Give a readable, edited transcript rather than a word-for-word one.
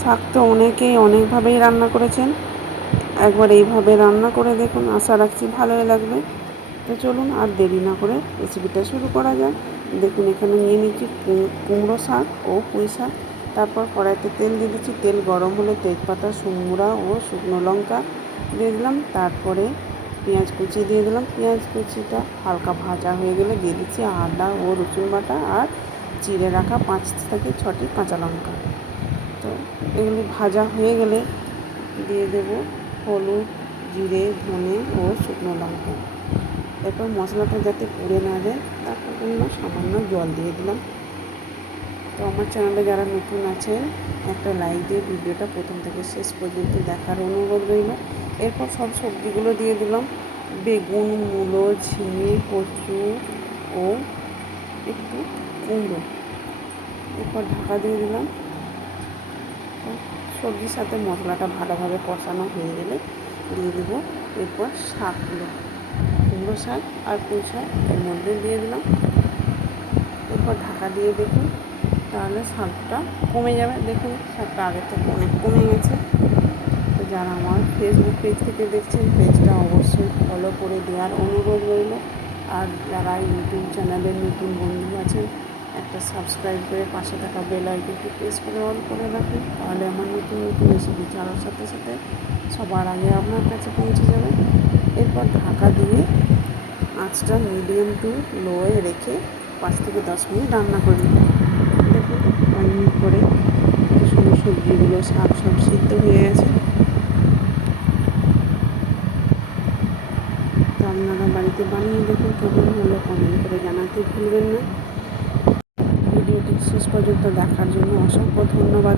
শাক তো অনেকেই অনেকভাবেই রান্না করেছেন, একবার এইভাবে রান্না করে দেখুন, আশা রাখছি ভালোই লাগবে। তো চলুন আর দেরি না করে রেসিপিটা শুরু করা যাক। দেখুন এখানে নিয়ে নিচ্ছি কুমড়ো শাক ও পুঁই শাক। তারপর কড়াইতে তেল দিয়ে দিচ্ছি, তেল গরম হলে তেজপাতা, শুকনো ও শুকনো লঙ্কা দিয়ে দিলাম। তারপরে পেঁয়াজ কুচি দিয়ে দিলাম। পেঁয়াজ কুচিটা হালকা ভাজা হয়ে গেলে দিয়ে দিচ্ছি আদা ও রসুন বাটা আর চিড়ে রাখা 5 থেকে 6টি কাঁচা লঙ্কা। তো এগুলি ভাজা হয়ে গেলে দিয়ে দেব হলুদ, জিরে, ধনে ও শুকনো লঙ্কা। এরপর মশলাটা যাতে পুড়ে না যায় তার জন্য সামান্য জল দিয়ে দিলাম। তো আমার চ্যানেলে যারা নতুন আছেন একটা লাইক দিয়ে ভিডিওটা প্রথম থেকে শেষ পর্যন্ত দেখার অনুরোধ রইল। এরপর সব সবজিগুলো দিয়ে দিলাম, বেগুন, মূলো, ঝিঙে, কচু ও একটু কুমড়ো। এরপর ঢাকা দিয়ে দিলাম। সবজির সাথে মশলাটা ভালোভাবে কষানো হয়ে গেলে দিয়ে দেবো এরপর শাকগুলো, কুমড়ো শাক আর পুঁই শাক এর মধ্যে দিয়ে দিলাম। এরপর ঢাকা দিয়ে দেখুন, তাহলে শাকটা কমে যাবে। দেখুন শাকটা আগের থেকে অনেক কমে গেছে। তো যারা আমার ফেসবুক পেজ থেকে দেখছেন পেজটা অবশ্যই ফলো করে দেওয়ার অনুরোধ রইল। আর যারা ইউটিউব চ্যানেলের নতুন বন্ধু আছেন একটা সাবস্ক্রাইব করে পাশে থাকা বেল আইকনটি প্রেস করে অন করে রাখুন, তাহলে আমার নতুন নতুন রেসিপি ছাড়ার সাথে সাথে সবার আগে আপনার কাছে পৌঁছে যাবে। এরপর ঢাকা দিয়ে আঁচটা মিডিয়াম টু লোয়ে রেখে 5 থেকে 10 মিনিট রান্না করি। দেখুন 5 মিনিট পরে সমস্ত সবজিগুলো শাক সব সিদ্ধ হয়ে গেছে। তো আপনারা বাড়িতে বানিয়ে দেখুন, কেমন হলো কমেন্ট করে জানাতে ভুলবেন না। ভিডিওটি শেষ পর্যন্ত দেখার জন্য অসংখ্য ধন্যবাদ।